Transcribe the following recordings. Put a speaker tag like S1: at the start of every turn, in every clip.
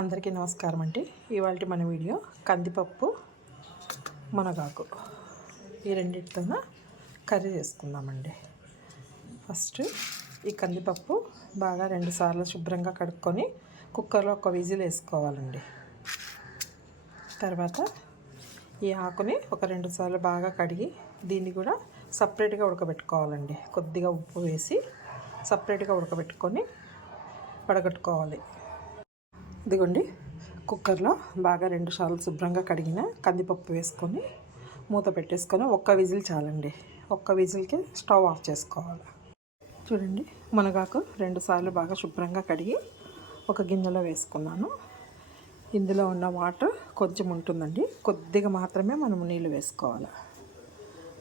S1: అందరికీ నమస్కారం అండి. ఇవాళ మన వీడియో కందిపప్పు మునగాకు. ఈ రెండింటితోన కర్రీ చేసుకుందామండి. ఫస్ట్ ఈ కందిపప్పు బాగా రెండుసార్లు శుభ్రంగా కడుక్కొని కుక్కర్లో ఒక విజిల్ వేసుకోవాలండి. తర్వాత ఈ ఆకుని ఒక రెండు సార్లు బాగా కడిగి దీన్ని కూడా సపరేట్గా ఉడకబెట్టుకోవాలండి. కొద్దిగా ఉప్పు వేసి సపరేట్గా ఉడకబెట్టుకొని వడగట్టుకోవాలి. ఇదిగోండి కుక్కర్లో బాగా రెండు సార్లు శుభ్రంగా కడిగిన కందిపప్పు వేసుకొని మూత పెట్టేసుకొని ఒక్క విజిల్ చాలండి. ఒక్క విజిల్కి స్టవ్ ఆఫ్ చేసుకోవాలి. చూడండి మునగాకు రెండు సార్లు బాగా శుభ్రంగా కడిగి ఒక గిన్నెలో వేసుకున్నాను. ఇందులో ఉన్న వాటర్ కొంచెం ఉంటుందండి. కొద్దిగా మాత్రమే మనం నీళ్ళు వేసుకోవాలి.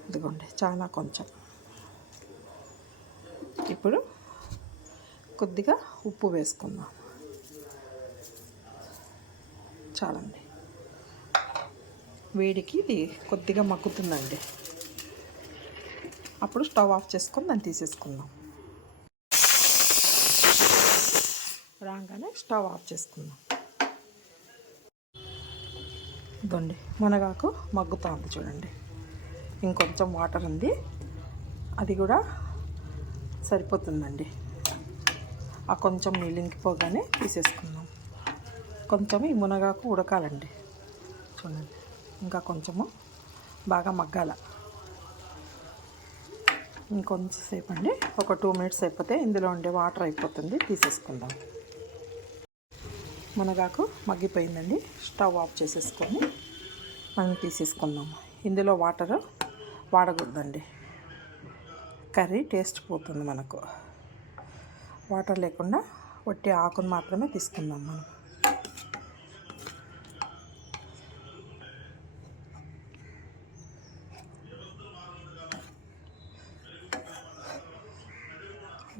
S1: ఇదిగోండి చాలా కొంచెం. ఇప్పుడు కొద్దిగా ఉప్పు వేసుకుందాం. చాలండి. వేడికి ఇది కొద్దిగా మగ్గుతుందండి. అప్పుడు స్టవ్ ఆఫ్ చేసుకొని దాన్ని తీసేసుకుందాం. రాగానే స్టవ్ ఆఫ్ చేసుకుందాం. ఇదండి మునగాకు మగ్గుతా ఉంది చూడండి. ఇంకొంచెం వాటర్ ఉంది. అది కూడా సరిపోతుందండి. ఆ కొంచెం నీళ్ళు ఇంకిపోగానే తీసేసుకుందాం. కొంచెం ఈ మునగాకు ఉడకాలండి. చూడండి ఇంకా కొంచెము బాగా మగ్గాల. ఇంకొంచెంసేపు అండి ఒక టూ మినిట్స్ అయిపోతే ఇందులో ఉండే వాటర్ అయిపోతుంది తీసేసుకుందాం. మునగాకు మగ్గిపోయిందండి స్టవ్ ఆఫ్ చేసేసుకొని మనం తీసేసుకుందాం. ఇందులో వాటర్ వాడకూడదండి. కర్రీ టేస్ట్ పోతుంది మనకు. వాటర్ లేకుండా వట్టి ఆకును మాత్రమే తీసుకుందాం మనం.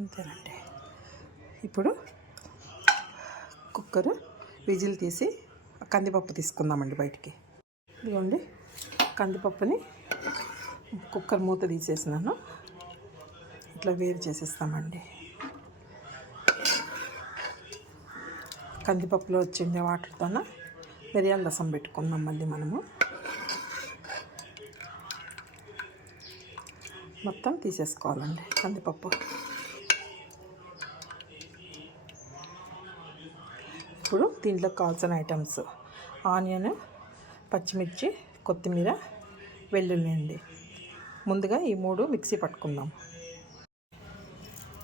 S1: అంతేనండి. ఇప్పుడు కుక్కర్ విజిల్ తీసి కందిపప్పు తీసుకుందామండి బయటికి. ఇదిగోండి కందిపప్పుని కుక్కర్ మూత తీసేసినాను. ఇట్లా వేరు చేసేస్తామండి. కందిపప్పులో వచ్చింది వాటర్తోన మిరియాల రసం పెట్టుకుందాం మళ్ళీ మనము. మొత్తం తీసేసుకోవాలండి కందిపప్పు. ఇప్పుడు దీంట్లో కావాల్సిన ఐటమ్స్. ఆనియన్ పచ్చిమిర్చి కొత్తిమీర వెల్లుల్లి అండి. ముందుగా ఈ మూడు మిక్సీ పట్టుకుందాం.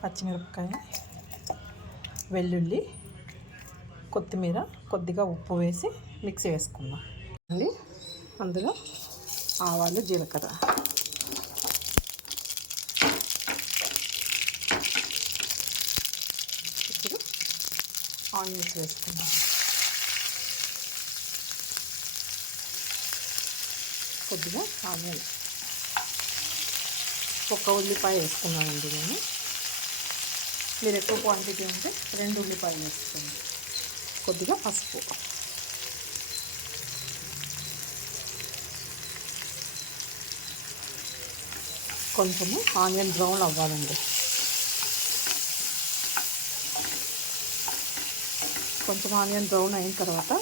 S1: పచ్చిమిరపకాయ వెల్లుల్లి కొత్తిమీర కొద్దిగా ఉప్పు వేసి మిక్సీ వేసుకుందాం. అండి అందులో ఆవాలు జీలకర్ర ఇప్పుడు ఆనియన్స్ వేసుకుందాం కొద్దిగా ఆనియన్ ఒక ఉల్లిపాయ వేసుకున్నానండి నేను. మీరు ఎక్కువ క్వాంటిటీ ఉంటే రెండు ఉల్లిపాయలు వేసుకోండి. కొద్దిగా పసుపు. కొంచెము ఆనియన్ బ్రౌన్ అవ్వాలండి. కొంచెం ఆనియన్ బ్రౌన్ అయిన తర్వాత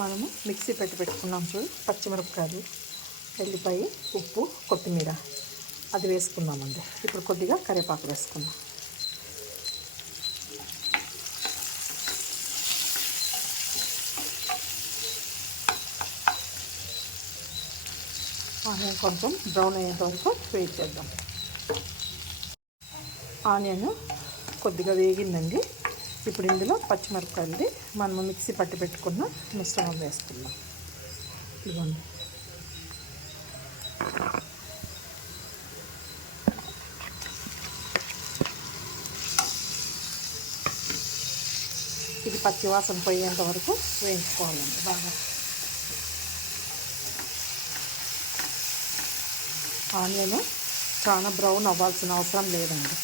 S1: మనము మిక్సీ పెట్టి పెట్టుకున్నాం చూడు పచ్చిమిరపకాయలు ఎల్లిపాయ ఉప్పు కొత్తిమీర. అది వేసుకుందామండి. ఇప్పుడు కొద్దిగా కరివేపాకు వేసుకుందాం. ఆనియన్ కొంచెం బ్రౌన్ అయ్యేంత వరకు వెయిట్ చేద్దాం ఆనియన్ కొద్దిగా వేగిందండి. ఇప్పుడు ఇందులో పచ్చిమిరపకాయలది మనము మిక్సీ పట్టి పెట్టుకున్న మిశ్రమం వేసుకుందాం. ఇదిగోండి. ఇది పచ్చివాసన పోయేంత వరకు వేయించుకోవాలండి బాగా. ఆనియన్ చాలా బ్రౌన్ అవ్వాల్సిన అవసరం లేదండి.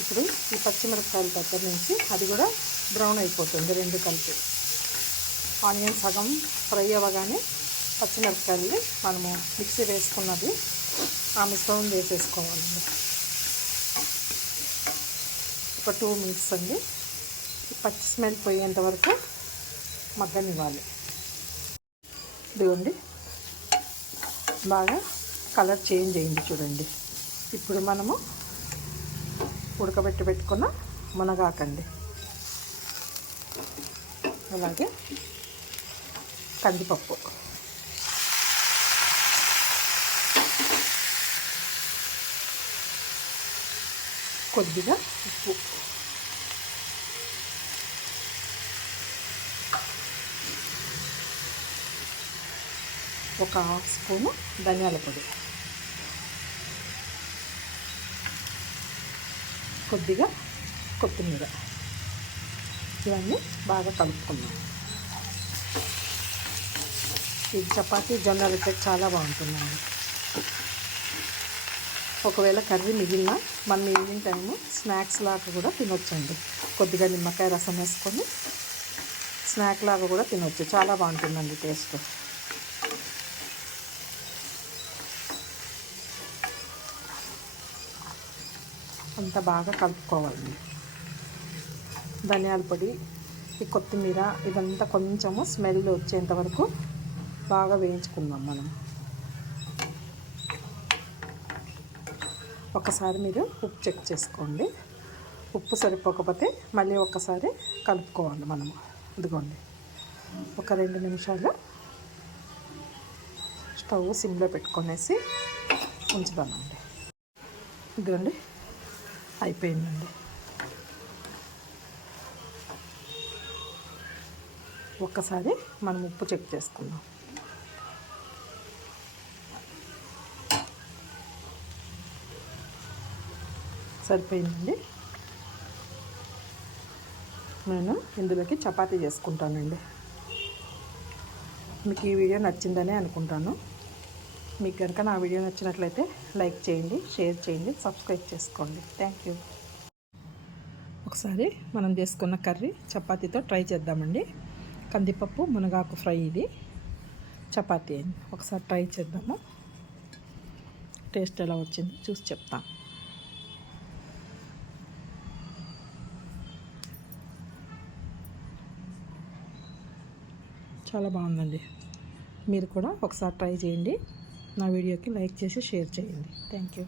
S1: ఇప్పుడు ఈ పచ్చిమిరపకాయల దగ్గర నుంచి అది కూడా బ్రౌన్ అయిపోతుంది రెండు కలిపి. ఆనియన్ సగం ఫ్రై అవ్వగానే పచ్చిమిరపకాయలు మనము మిక్సీ వేసుకున్నది ఆ మిశ్రమం వేసేసుకోవాలండి ఒక టూ మినిట్స్ అండి. పచ్చి స్మెల్ పోయేంత వరకు మగ్గనివ్వాలి. ఇదిగోండి. బాగా కలర్ చేంజ్ అయింది చూడండి. ఇప్పుడు మనము ఉడకబెట్టి పెట్టుకున్న మునగాకండి. అలాగే కందిపప్పు. కొద్దిగా ఉప్పు. ఒక హాఫ్ స్పూను ధనియాల పొడి. కొద్దిగా కొత్తిమీర. ఇవన్నీ బాగా కలుపుకున్నాను ఈ చపాతీ జొన్న రొట్టె చాలా బాగుంటుందండి. ఒకవేళ కర్రీ మిగిలిన మనం ఈవినింగ్ టైము స్నాక్స్ లాగా కూడా తినొచ్చండి. కొద్దిగా నిమ్మకాయ రసం వేసుకొని స్నాక్ లాగా కూడా తినొచ్చు. చాలా బాగుంటుందండి టేస్ట్. అంత బాగా కలుపుకోవాలి. ధనియాల పొడి ఈ కొత్తిమీర ఇదంతా కొంచెము స్మెల్ వచ్చేంత వరకు బాగా వేయించుకుందాం మనం. ఒకసారి మీరు ఉప్పు చెక్ చేసుకోండి. ఉప్పు సరిపోకపోతే మళ్ళీ ఒక్కసారి కలుపుకోవాలి మనము ఇదిగోండి. ఒక రెండు నిమిషాలు స్టవ్ సిమ్లో పెట్టుకొనేసి ఉంచుదామండి. ఇదిగోండి. అయిపోయిందండి. ఒక్కసారి మనం ఉప్పు చెక్ చేసుకుందాం. సరిపోయిందండి? నేను ఇందులోకి చపాతీ చేసుకుంటానండి. మీకు ఈ వీడియో నచ్చిందని అనుకుంటాను. మీకు కనుక నా వీడియో నచ్చినట్లయితే లైక్ చేయండి షేర్ చేయండి సబ్స్క్రైబ్ చేసుకోండి. థ్యాంక్ యూ ఒకసారి మనం చేసుకున్న కర్రీ చపాతీతో ట్రై చేద్దామండి. కందిపప్పు మునగాకు ఫ్రై ఇది. చపాతీ అయింది ఒకసారి ట్రై చేద్దాము. టేస్ట్ ఎలా వచ్చింది చూసి చెప్తాను చాలా బాగుందండి. మీరు కూడా ఒకసారి ట్రై చేయండి. నా వీడియోకి లైక్ చేసి షేర్ చేయండి. Thank you